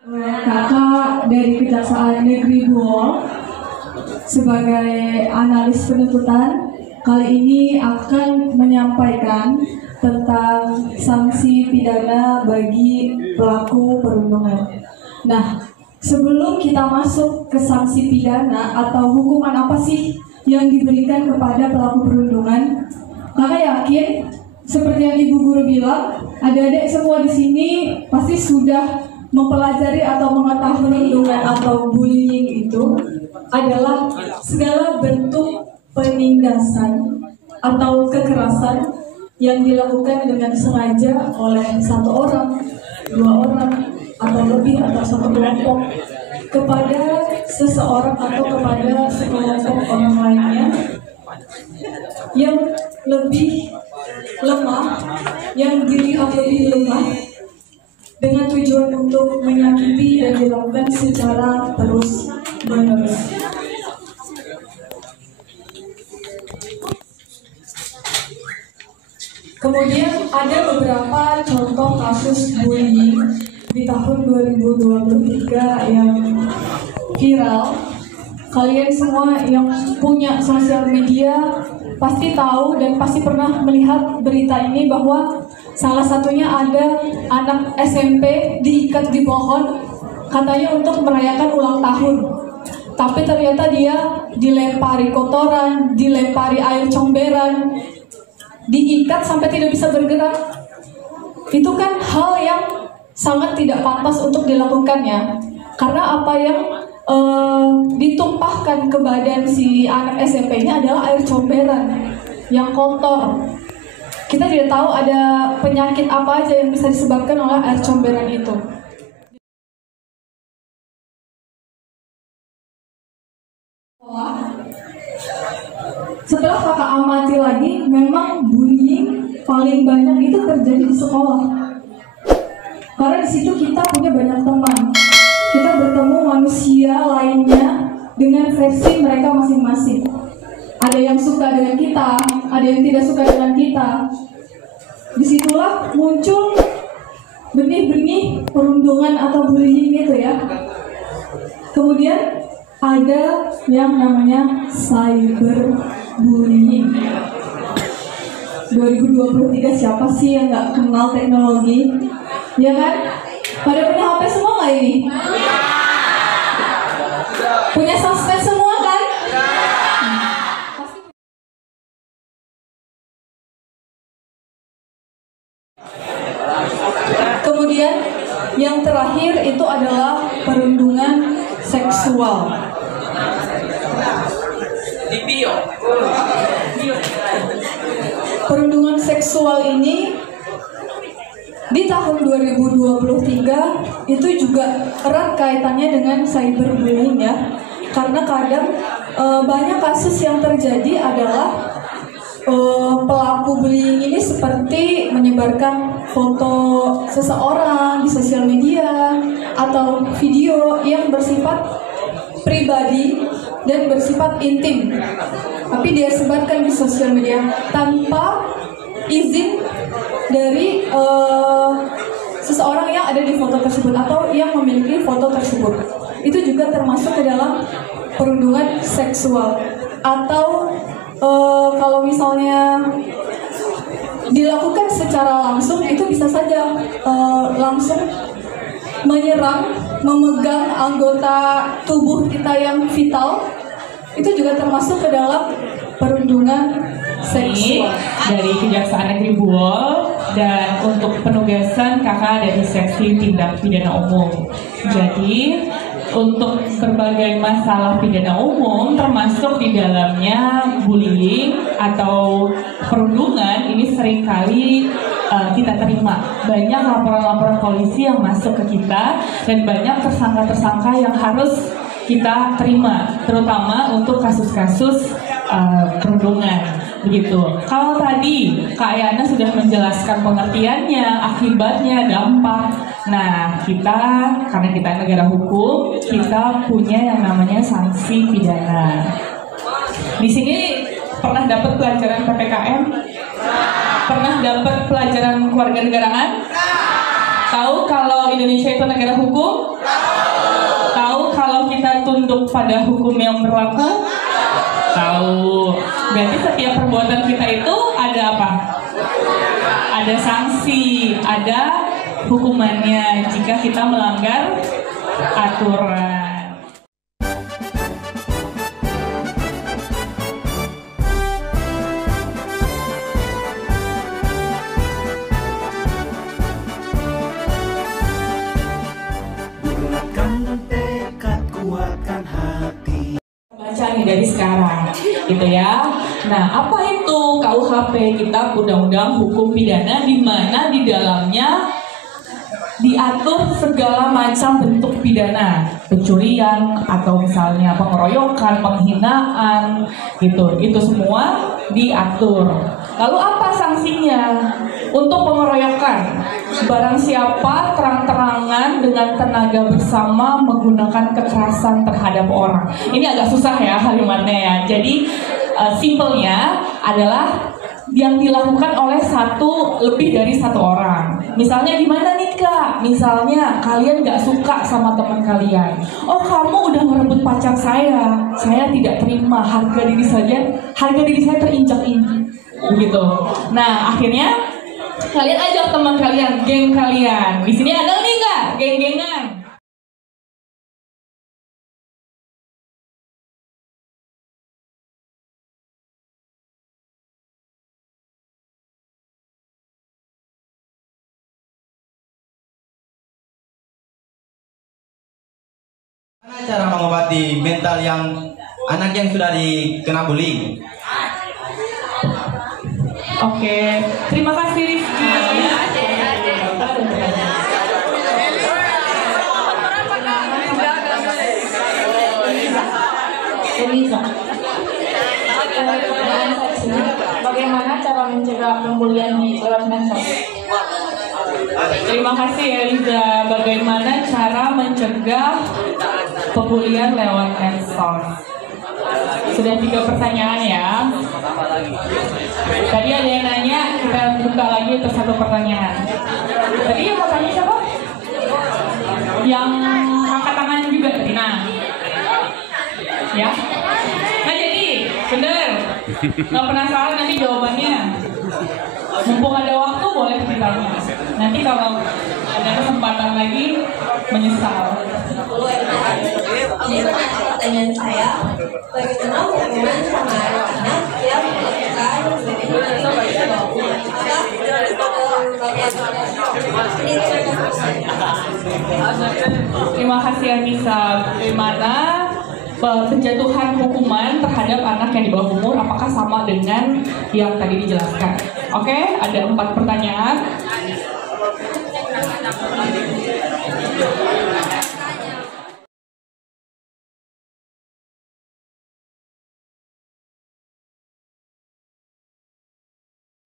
Kakak dari Kejaksaan Negeri Buol sebagai analis penuntutan kali ini akan menyampaikan tentang sanksi pidana bagi pelaku perundungan. Nah, sebelum kita masuk ke sanksi pidana atau hukuman apa sih yang diberikan kepada pelaku perundungan, kakak yakin seperti yang Ibu Guru bilang, adik-adik semua di sini pasti sudah mempelajari atau mengetahui perundungan atau bullying itu adalah segala bentuk penindasan atau kekerasan yang dilakukan dengan sengaja oleh satu orang, dua orang, atau lebih atau satu kelompok kepada seseorang atau kepada sekelompok orang lainnya yang lebih lemah, yang dilihat lebih lemah, dengan tujuan untuk menyakiti dan dilakukan secara terus-menerus. Kemudian ada beberapa contoh kasus bullying di tahun 2023 yang viral. Kalian semua yang punya sosial media pasti tahu dan pasti pernah melihat berita ini bahwa salah satunya ada anak SMP diikat di pohon katanya untuk merayakan ulang tahun. Tapi ternyata dia dilempari kotoran, dilempari air comberan, diikat sampai tidak bisa bergerak. Itu kan hal yang sangat tidak pantas untuk dilakukan ya. Karena apa yang ditumpahkan ke badan si anak SMP ini adalah air comberan yang kotor. Kita tidak tahu ada penyakit apa aja yang bisa disebabkan oleh air comberan itu. Setelah kakak amati lagi, memang bullying paling banyak itu terjadi di sekolah. Karena di situ kita punya banyak teman. Kita bertemu manusia lainnya dengan versi mereka masing-masing. Ada yang suka dengan kita, ada yang tidak suka dengan kita. Disitulah muncul benih-benih perundungan atau bullying itu ya. Kemudian ada yang namanya cyberbullying. 2023 siapa sih yang nggak kenal teknologi? Ya kan? Pada punya HP semua nggak ini? Punya sosmed semua kan? Kemudian yang terakhir itu adalah perundungan seksual. Perundungan seksual ini di tahun 2023 itu juga erat kaitannya dengan cyberbullying ya. Karena kadang banyak kasus yang terjadi adalah pelaku bullying ini seperti menyebarkan foto seseorang di sosial media atau video yang bersifat pribadi dan bersifat intim, tapi dia sebarkan di sosial media tanpa izin dari seseorang yang ada di foto tersebut atau yang memiliki foto tersebut. Itu juga termasuk ke dalam perundungan seksual. Atau kalau misalnya dilakukan secara langsung, itu bisa saja langsung menyerang, memegang anggota tubuh kita yang vital. Itu juga termasuk ke dalam perundungan seksual. Dari Kejaksaan Negeri Buol, dan untuk penugasan kakak dari seksi tindak pidana umum. Jadi untuk berbagai masalah pidana umum termasuk di dalamnya bullying atau perundungan ini seringkali kita terima. Banyak laporan-laporan polisi yang masuk ke kita dan banyak tersangka-tersangka yang harus kita terima, terutama untuk kasus-kasus perundungan. Begitu. Kalau tadi Kak Ayana sudah menjelaskan pengertiannya, akibatnya, dampak. Nah, kita karena kita negara hukum, kita punya yang namanya sanksi pidana. Di sini pernah dapat pelajaran PPKM? Pernah dapat pelajaran kewarganegaraan? Tahu kalau Indonesia itu negara hukum? Tahu kalau kita tunduk pada hukum yang berlaku? Tahu. Berarti setiap perbuatan kita itu ada apa? Ada sanksi, ada hukumannya jika kita melanggar aturan. Baca nih dari sekarang, gitu ya. Nah, apa itu KUHP? Kita Undang-Undang Hukum Pidana, di mana di dalamnya diatur segala macam bentuk pidana, pencurian atau misalnya pengeroyokan, penghinaan, gitu. Itu semua diatur. Lalu apa sanksinya? Untuk pengeroyokan, barang siapa terang-terangan dengan tenaga bersama menggunakan kekerasan terhadap orang. Ini agak susah ya kalimatnya ya. Jadi simpelnya adalah yang dilakukan oleh lebih dari satu orang. Misalnya gimana nih Kak? Misalnya kalian gak suka sama teman kalian. Oh, kamu udah merebut pacar saya tidak terima, harga diri saya terinjak-injak. Begitu. Nah, akhirnya kalian ajak teman kalian, geng kalian. Di sini ada nih nggak geng-gengan? Bagaimana cara mengobati mental anak yang sudah dikena bullying? Oke, terima kasih Rizky. Eliza, bagaimana cara mencegah pembulian lewat medsos? Terima kasih Eliza. Bagaimana cara mencegah pembulian lewat medsos? Sudah 3 pertanyaan ya. Tadi ada yang nanya, kita buka lagi untuk 1 pertanyaan. Tadi yang mau tanya siapa? Yang angkat tangan juga, Tina. Ya? Nah jadi, bener. Nggak penasaran nanti jawabannya. Mumpung ada waktu boleh ditanya. Nanti kalau ada kesempatan lagi, menyesal. Pertanyaan saya, bagaimana hubungan sama anak yang Terima kasih Anissa. Bagaimana penjatuhan hukuman terhadap anak yang di bawah umur, apakah sama dengan yang tadi dijelaskan? Oke, ada 4 pertanyaan.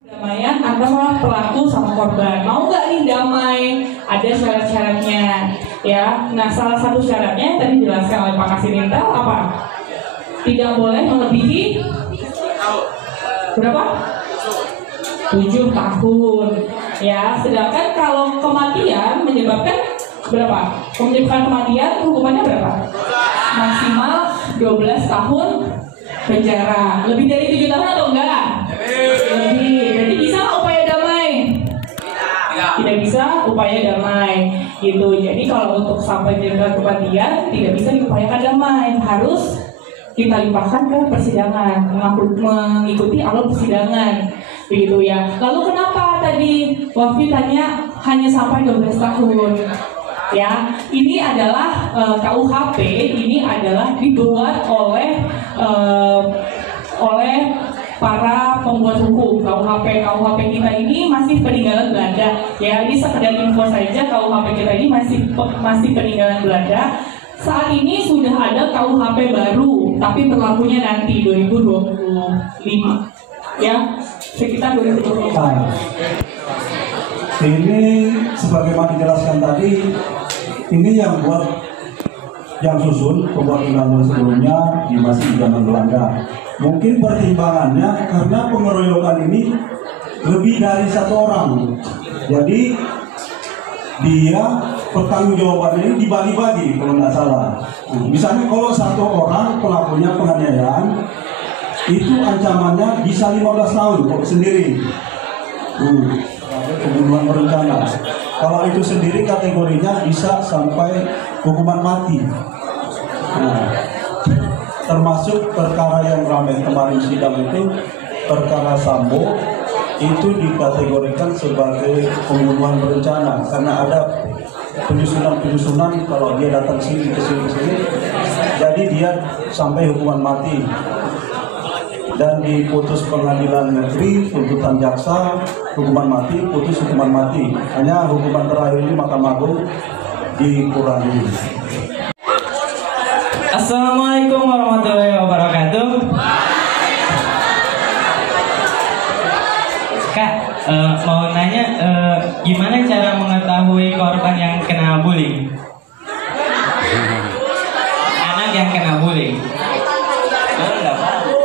Damaian antara pelaku sama korban. Mau nggak nih damai? Ada syarat-syaratnya, ya. Nah, salah satu syaratnya yang tadi dijelaskan oleh Pak Kasinintel apa? Tidak boleh melebihi berapa? 7 tahun. Ya, sedangkan kalau kematian menyebabkan berapa? Menyebabkan kematian hukumannya berapa? Maksimal 12 tahun penjara. Lebih dari 7 tahun atau enggak? Lebih. Jadi bisa upaya damai? Tidak bisa upaya damai. Gitu. Jadi kalau untuk sampai menyebabkan kematian tidak bisa diupayakan damai. Harus kita limpahkan ke persidangan, mengikuti alur persidangan. Begitu ya. Lalu kenapa tadi Wafi tanya hanya sampai 12 tahun? Ya, ini adalah KUHP, ini adalah dibuat oleh para pembuat hukum. KUHP kita ini masih peninggalan Belanda. Ya, ini sekedar info saja, KUHP kita ini masih peninggalan Belanda. Saat ini sudah ada KUHP baru, tapi berlakunya nanti 2025. Ya, sekitar 2025. Ini sebagaimana dijelaskan tadi, ini yang susun pembuat undang-undang sebelumnya di masih zaman Belanda. Mungkin pertimbangannya karena pengeroyokan ini lebih dari 1 orang. Jadi dia pertanggungjawabannya ini dibagi-bagi kalau nggak salah. Misalnya kalau satu orang pelakunya penganiayaan, itu ancamannya bisa 15 tahun kalau sendiri. Pembunuhan berencana. Kalau itu sendiri kategorinya bisa sampai hukuman mati. Termasuk perkara yang ramai kemarin sidang itu, perkara Sambo itu dikategorikan sebagai pembunuhan berencana karena ada penyusunan kalau dia datang sini ke sini, jadi dia sampai hukuman mati. Dan diputus pengadilan negeri, tuntutan jaksa, hukuman mati, putus hukuman mati. Hanya hukuman terakhir ini Mahkamah Agung dikurangi. Assalamualaikum warahmatullahi wabarakatuh. Kak, mau nanya gimana cara mengetahui korban yang kena bullying? Anak yang kena bullying. Enggak tahu.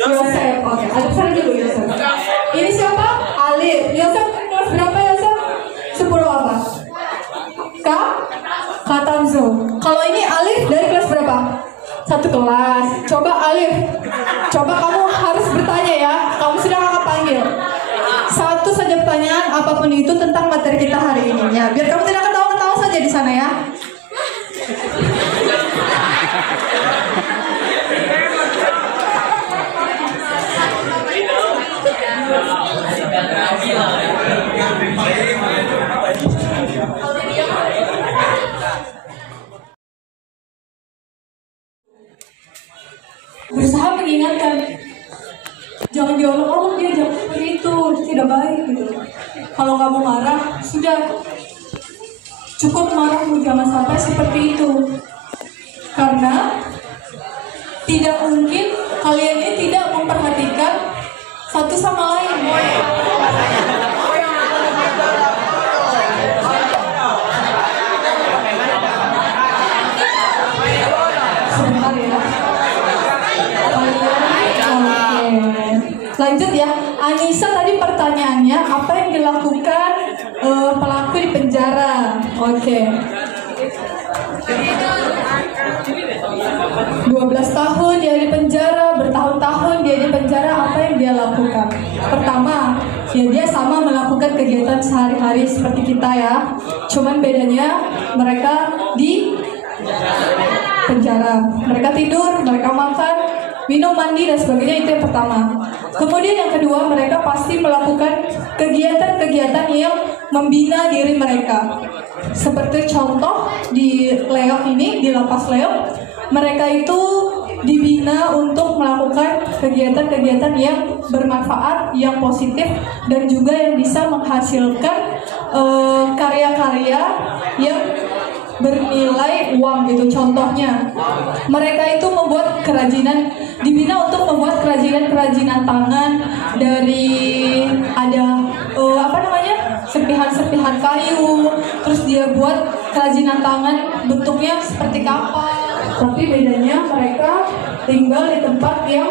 Yosef, oke. Adep sana dulu Yosef. Ini siapa? Alif. Yosef kelas berapa Yosef? 10 apa? Kak Tanzo. Kalau ini Alif dari kelas berapa? 1 kelas. Coba Alif. Coba kamu harus bertanya ya. Kamu sudah kakak panggil. 1 saja pertanyaan apapun itu tentang materi kita hari ini ya. Biar kamu tidak ketawa-ketawa saja di sana ya. Berusaha mengingatkan, jangan diolok-olok dia, jangan seperti itu, tidak baik gitu. Kalau kamu marah, sudah cukup marahmu, jangan sampai seperti itu. Karena tidak mungkin kalian ini tidak memperhatikan satu sama lain. Sebentar ya. Lanjut ya, Anissa tadi pertanyaannya apa yang dilakukan pelaku di penjara? Oke. 12 tahun dia di penjara, bertahun-tahun dia di penjara, apa yang dia lakukan? Pertama, ya dia sama melakukan kegiatan sehari-hari seperti kita ya. Cuman bedanya mereka di penjara. Mereka tidur, mereka makan, minum, mandi, dan sebagainya, itu yang pertama. Kemudian yang kedua, mereka pasti melakukan kegiatan-kegiatan yang membina diri mereka. Seperti contoh di Leok ini, di Lapas Leok, mereka itu dibina untuk melakukan kegiatan-kegiatan yang bermanfaat, yang positif, dan juga yang bisa menghasilkan karya-karya yang bernilai uang gitu. Contohnya, mereka itu membuat kerajinan, dibina untuk membuat kerajinan tangan dari ada serpihan-serpihan kayu, terus dia buat kerajinan tangan bentuknya seperti kapal. Tapi bedanya mereka tinggal di tempat yang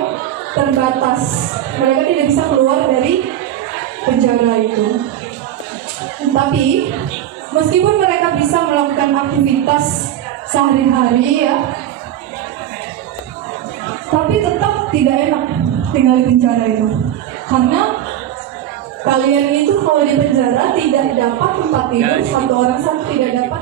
terbatas, mereka tidak bisa keluar dari penjara itu. Tapi meskipun mereka bisa melakukan aktivitas sehari-hari ya, tapi tetap tidak enak tinggal di penjara itu. Karena kalian itu kalau di penjara tidak dapat tempat tidur, satu orang tidak dapat